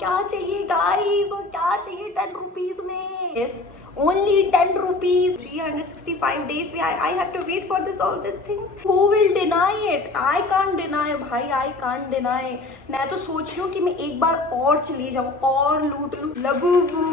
क्या चाहिए गाइस, और क्या चाहिए 10 रुपीज में। Yes, only 10 rupees, 365 days I have to wait for this all these things. Who will deny it? I can't deny भाई, I can't deny. मैं तो सोच रही हूँ कि मैं एक बार और चली जाऊँ और लूट लूँ लबूबू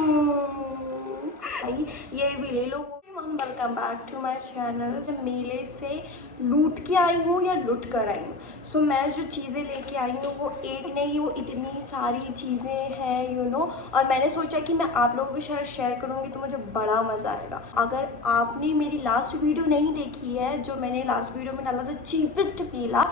भाई, ये भी ले लो। Welcome back to my channel. मेले से लूट के आई हूँ या लुट कर आई हूँ। सो मैं जो चीज़ें लेके आई हूँ वो एक नहीं, वो इतनी सारी चीज़ें हैं यू नो। और मैंने सोचा कि मैं आप लोगों के साथ शेयर करूँगी तो मुझे बड़ा मज़ा आएगा। अगर आपने मेरी लास्ट वीडियो नहीं देखी है, जो मैंने लास्ट वीडियो में डाला था चीपेस्ट मेला,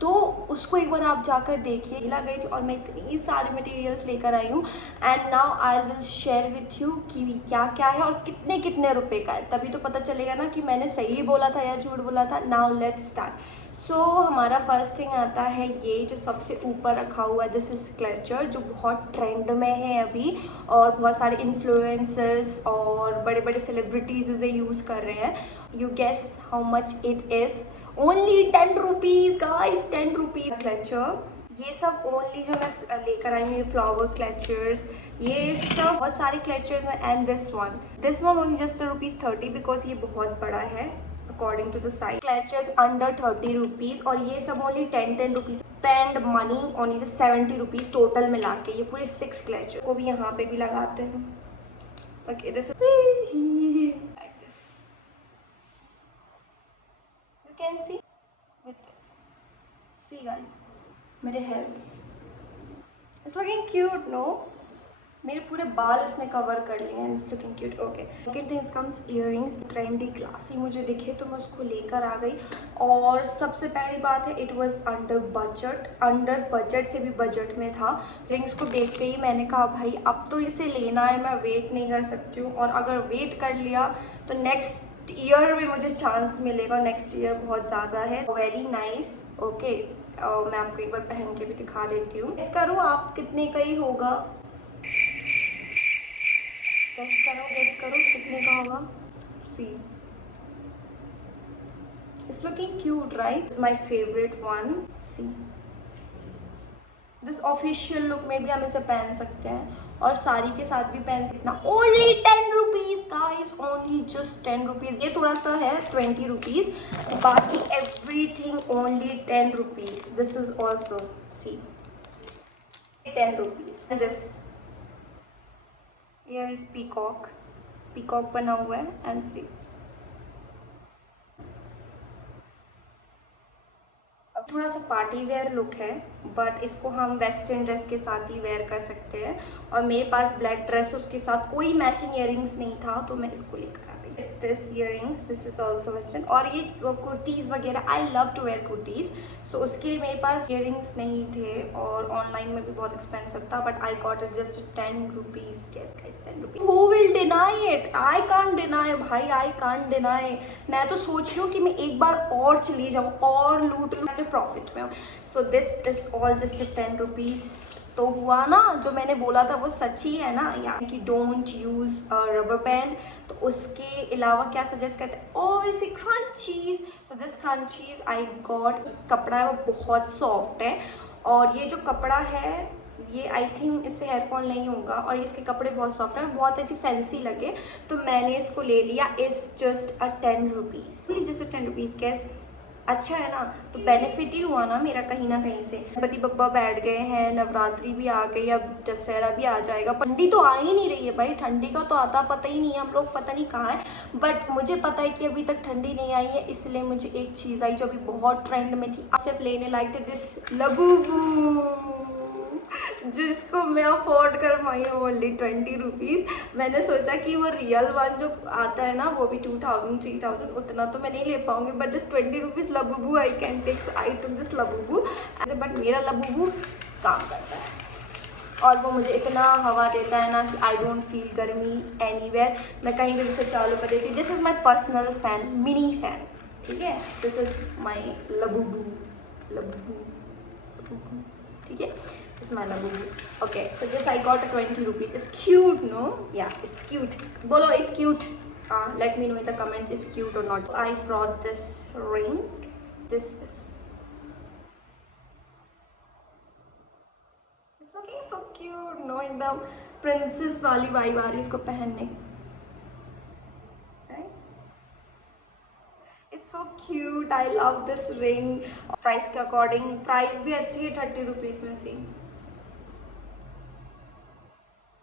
तो उसको एक बार आप जाकर देखिए। मेला गई थी और मैं इतनी सारे मटेरियल्स लेकर आई हूँ। And now I will share with you कि क्या क्या है और कितने कितने रुपए का है, तभी तो पता चलेगा ना कि मैंने सही बोला था या झूठ बोला था। Now let's start. सो हमारा फर्स्ट थिंग आता है ये जो सबसे ऊपर रखा हुआ है, दिस इज क्लचर, जो बहुत ट्रेंड में है अभी और बहुत सारे इन्फ्लुएंसर्स और बड़े बड़े सेलिब्रिटीज इसे यूज़ कर रहे हैं। You guess how much it is? Only 10 rupees guys, 10 rupees clutcher. ये सब ओनली जो मैं लेकर आई हूँ, ये फ्लावर क्लचर्स, ये सब बहुत सारे क्लचर्स हैं। And this one only just ₹30 because ये बहुत बड़ा है according to the size. Clutchers under 30 rupees और ये सब only 10 rupees. Spend money only just 70 rupees total मिला के। ये पूरे 6 क्लचर्स को भी यहाँ पे भी लगाते हैं। Okay, this like this, you can see with this. See guys, मेरे hair, it's looking cute, no? मेरे पूरे बाल इसने कवर कर लिए हैं। It's looking cute. Okay, second things comes earrings. Trendy classy मुझे दिखे तो मैं उसको लेकर आ गई। और सबसे पहली बात है, it was under budget, under budget से भी बजट में था। रिंग्स को देख के ही मैंने कहा भाई अब तो इसे लेना है, मैं वेट नहीं कर सकती हूँ। और अगर वेट कर लिया तो नेक्स्ट ईयर में मुझे चांस मिलेगा। नेक्स्ट ईयर बहुत ज़्यादा है। Very nice. ओके, मैं आपको एक बार पहन के भी दिखा देती हूँ। गेस करो आप कितने का ही होगा। गेस करो कितने का होगा। See, it's looking cute right? It's my favourite one. See, this official look में भी हम इसे पहन सकते हैं और साड़ी के साथ भी पहन सकते हैं। Only 10 rupees guys, only just 10 rupees. ये थोड़ा सा है 20 रुपीज, बाकी everything only 10 rupees. This is also see 10 rupees. This here is peacock, peacock बना हुआ है। एंड सी, अब थोड़ा सा पार्टी वेयर लुक है बट इसको हम वेस्टर्न ड्रेस के साथ ही वेयर कर सकते हैं। और मेरे पास ब्लैक ड्रेस, उसके साथ कोई मैचिंग इयररिंग्स नहीं था तो मैं इसको लेकर आ गई। This earrings, this is also western. और ये कुर्तीज़ वगैरह, I love to wear kurtis, so उसके लिए मेरे पास इयररिंग्स नहीं थे और ऑनलाइन में भी बहुत एक्सपेंसिव था। But I got it just 10 rupees. Guess guys, 10 rupees. Who will deny it? I can't deny भाई, आई कांट डिनाई। मैं तो सोच रही हूँ कि मैं एक बार और चली जाऊँ और लूट लूँ, मैं प्रॉफिट में हूँ। So this is all just 10 rupees. तो हुआ ना, जो मैंने बोला था वो सच ही है ना, या कि डोंट यूज रबर बैंड। तो उसके अलावा क्या सजेस्ट करते हैं? ओह, इसे crunches. So this crunches I got. कपड़ा है वो बहुत सॉफ्ट है और ये जो कपड़ा है ये आई थिंक इससे हेयरफॉल नहीं होगा और इसके कपड़े बहुत सॉफ्ट है, बहुत अच्छी फैंसी लगे तो मैंने इसको ले लिया। It's just 10 rupees, just 10 rupees. कैस अच्छा है ना, तो बेनिफिट ही हुआ ना मेरा कहीं ना कहीं से। गणपति बप्पा बैठ गए हैं, नवरात्रि भी आ गई, अब दशहरा भी आ जाएगा। ठंडी तो आ ही नहीं रही है भाई, ठंडी का तो आता पता ही नहीं है, हम लोग पता नहीं कहाँ है। बट मुझे पता है कि अभी तक ठंडी नहीं आई है, इसलिए मुझे एक चीज़ आई जो अभी बहुत ट्रेंड में थी, सिर्फ लेने लायक थे। दिस लबूबू, जिसको मैं अफोर्ड कर पाई हूँ ओनली 20 रुपीज़। मैंने सोचा कि वो रियल वन जो आता है ना वो भी 2000 3000, उतना तो मैं नहीं ले पाऊंगी। But this 20 rupees Labubu I can take, so I took this Labubu. But मेरा लबूबू काम करता है और वो मुझे इतना हवा देता है ना कि आई डोंट फील गर्मी एनीवेयर। मैं कहीं भी उसे चालू कर देती हूँ। This is my personal fan, mini fan, ठीक है? This is my Labubu, Labubu, Labubu, ठीक है? This is my labubu. Okay, so this I got at 20 rupees. It's cute, no? Yeah, it's cute. Bolo, it's cute. Let me know in the comments it's cute or not. I brought this ring. This is. It's looking so cute. Don't know, एकदम princess वाली vibe आ रही है इसको पहनने। It's so cute, I love this ring. Price के according price भी अच्छी है, 30 रुपीज़ में से।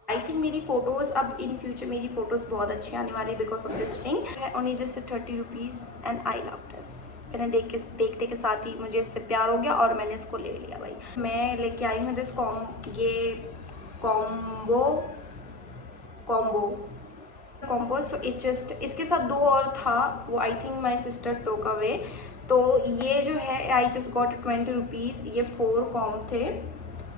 आई थिंक मेरी फोटोज़ अब इन फ्यूचर मेरी फोटोज़ बहुत अच्छी आने वाली because of this ring. Only just 30 rupees and I love this. मैंने देखते के साथ ही मुझे इससे प्यार हो गया और मैंने इसको ले लिया भाई। मैं लेके आई हूँ दिस ये कॉम्बो सो इट जस्ट, इसके साथ दो और था, वो I think my sister took away. तो ये जो है आई जस्ट गॉट 20 रुपीज़। ये 4 कॉम थे,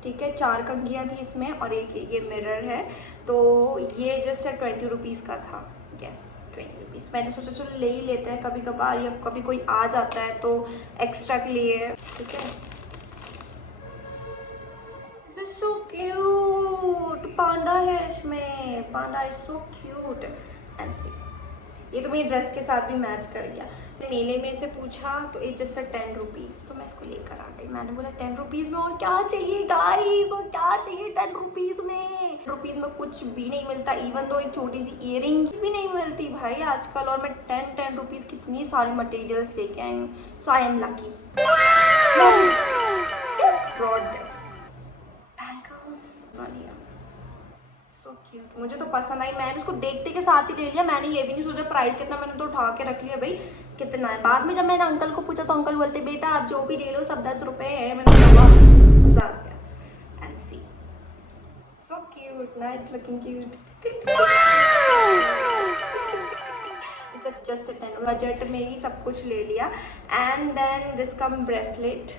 ठीक है, 4 कंघियाँ थी इसमें और एक ये मिरर है। तो ये जस्ट 20 रुपीज़ का था। Yes 20 rupees. मैंने सोचा चलो ले ही लेते हैं, कभी कभार या कभी कोई आ जाता है तो एक्स्ट्रा के लिए, ठीक है। दिस इज सो क्यूट, पांडा है इसमें, पांडा इज सो क्यूट एंड सी। ये तो मेरी ड्रेस के साथ भी मैच कर गया। मेले में से पूछा तो ये जस्ट 10 रुपीज़, तो मैं इसको लेकर आ गई। मैंने बोला 10 रुपीज़ में और क्या चाहिए गाइस, और क्या चाहिए 10 रुपीज़ में। रुपीज़ में कुछ भी नहीं मिलता, इवन दो एक छोटी सी इयरिंग भी नहीं मिलती भाई आजकल। और मैं 10 रुपीज़ कितनी सारी मटेरियल्स लेके आई हूँ। So I am lucky. So cute, मुझे तो पसंद आई। मैंने उसको देखते के साथ ही ले लिया। मैंने ये भी नहीं सोचा प्राइस कितना, मैंने तो उठा के रख लिया भाई कितना है। बाद में जब मैंने अंकल को पूछा तो अंकल बोलते बेटा आप जो भी ले लो सब 10 रुपए है। मैंने कहा मजा आ गया। एंड सी सो क्यूट ना, it's looking cute. Just 10 budget में ही सब कुछ ले लिया। And then this come bracelet,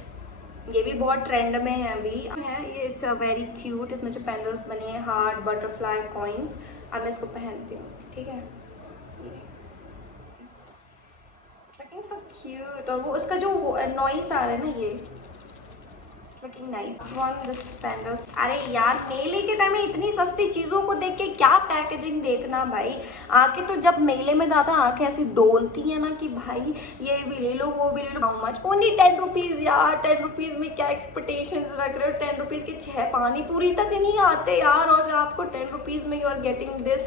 ये भी बहुत ट्रेंड में है अभी है। ये इट्स वेरी क्यूट, इसमें जो पेंडल्स बने हैं, हार्ट, बटरफ्लाई, कॉइन्स। अब मैं इसको पहनती हूँ, ठीक है। Looking so cute. और वो उसका जो नॉइस आ रहा है ना, ये looking nice one this pendant. अरे यार मेले के टाइम में इतनी सस्ती चीज़ों को देख के क्या पैकेजिंग देखना भाई। आके तो जब मेले में जाता आंखें ऐसी डोलती है ना कि भाई ये भी ले लो वो भी ले लो। हाउ मच, ओनली 10 रुपीज़ यार। 10 रुपीज़ में क्या एक्सपेक्टेशंस रख रहे हो। 10 रुपीज़ के 6 पानी पूरी तक नहीं आते यार, और आपको 10 रुपीज़ में you are getting this.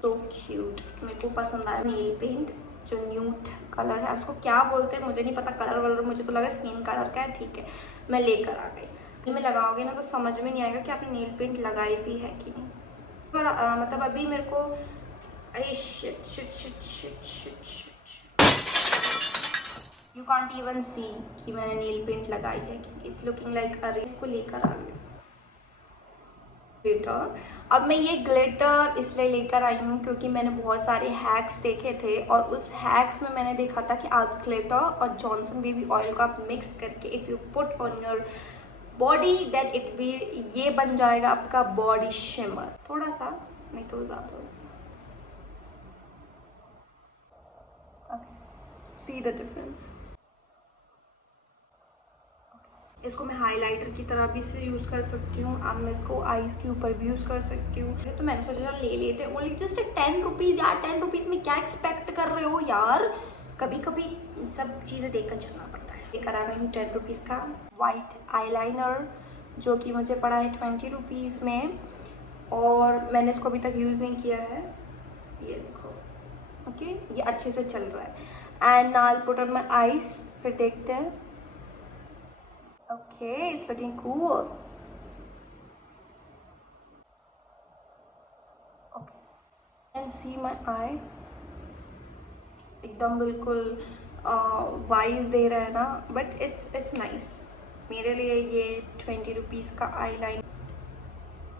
So cute, मेरे को पसंद आया। नेल पेंट जो न्यूट कलर है, उसको क्या बोलते हैं मुझे नहीं पता, कलर वलर मुझे तो लगा स्किन कलर का है, ठीक है मैं लेकर आ गई। में लगाओगे ना तो समझ में नहीं आएगा कि आपने नेल पेंट लगाई भी है कि नहीं। पर मतलब अभी मेरे को यू कांट इवन सी कि मैंने नेल पेंट लगाई है कि। इट्स लुकिंग लाइक अरे, इसको लेकर आ गई ग्लिटर। अब मैं ये ग्लिटर इसलिए लेकर आई हूँ क्योंकि मैंने बहुत सारे हैक्स देखे थे और उस हैक्स में मैंने देखा था कि आप ग्लिटर और जॉनसन बेबी ऑयल को आप मिक्स करके if you put on your body then it will, ये बन जाएगा आपका बॉडी शिमर। थोड़ा सा नहीं तो ज़्यादा। See the difference. इसको मैं हाइलाइटर की तरह भी से यूज़ कर सकती हूँ। अब मैं इसको आईज के ऊपर भी यूज़ कर सकती हूँ। तो मैंने सोचा ले लेते हैं। ओनली जस्ट 10 रुपीज़ यार। 10 रुपीज़ में क्या एक्सपेक्ट कर रहे हो यार। कभी कभी सब चीज़ें देखकर चलना पड़ता है। लेकर आ गई हूँ 10 रुपीज़ का वाइट आईलाइनर जो कि मुझे पड़ा है 20 रुपीज़ में, और मैंने इसको अभी तक यूज़ नहीं किया है। ये देखो, ओके ये अच्छे से चल रहा है। And now I put on my eyes, फिर देखते हैं। Okay, it's looking cool. Okay, and see my eye. एकदम बिल्कुल वाइब दे रहा है ना, बट इट्स नाइस। मेरे लिए ये 20 रुपीज़ का आई लाइन,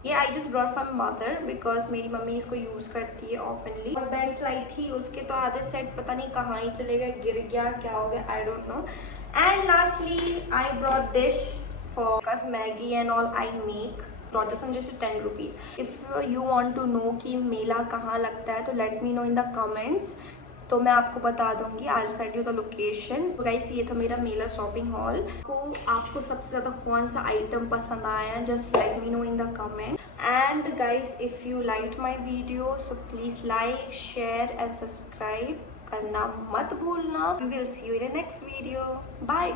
ये I just brought from mother because मेरी मम्मी इसको यूज़ करती है ऑफनली। और बैंड्स लाई थी उसके तो आधे सेट पता नहीं कहाँ ही चले गए, गिर गया क्या हो गया, I don't know. And lastly I brought dish for because Maggie and all I make. Brought this on just 10 rupees. If you want to know कि मेला कहाँ लगता है तो let me know in the comments, तो मैं आपको बता दूंगी। I'll send you the location. तो गाइस ये था मेरा मेला शॉपिंग हॉल। को आपको सबसे ज़्यादा कौन सा आइटम पसंद आया, just let me know in the comment. And guys if you liked my video so please like, share and subscribe करना मत भूलना। We will see you in the next video. Bye.